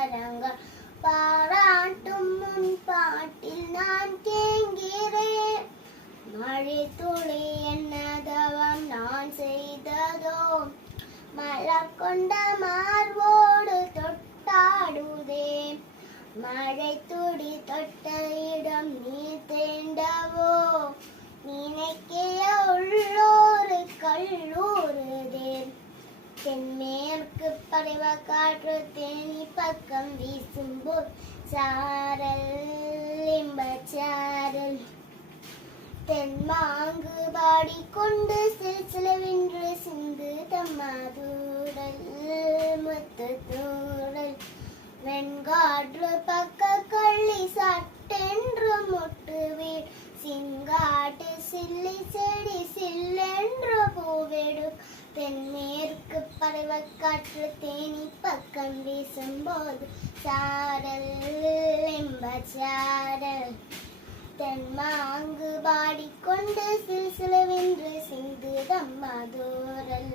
மரங்கள் பாராட்டும் முன் பாட்டில் நான் கேட்கிறேன். மழை துளி என்ன தவம் நான் செய்ததோ, மலர் கொண்ட மார்போடு தொட்டாடுதே. மழை துளி தொட்ட இடம் நீ தேண்டவோ, நினைக்கைய உள்ளோரு கல்லூருதே. தென்மேற்கு பருவ காற்று தேனி பக்கம் வீசும்போது சாரல் இன்பச்சாரல். தென்மாங்கு பாடிக்கொண்டு சிலசிலவென்று சிந்து தம்மாதூடல் முத்து தூடல். வெண்காற்று பக்க கள்ளி சட்டென்று முட்டுவீர், சிங்காட்டு சில்லி செடி சில்லென்று பூவெடு. தென்மேற்கு பருவக்காற்று தேனி பக்கம் வீசும்போது சாரல் இன்பச்சாரல். தென்மாங்கு பாடிக்கொண்டு சிலசிலவென்று சிந்து தம்மாதூரல்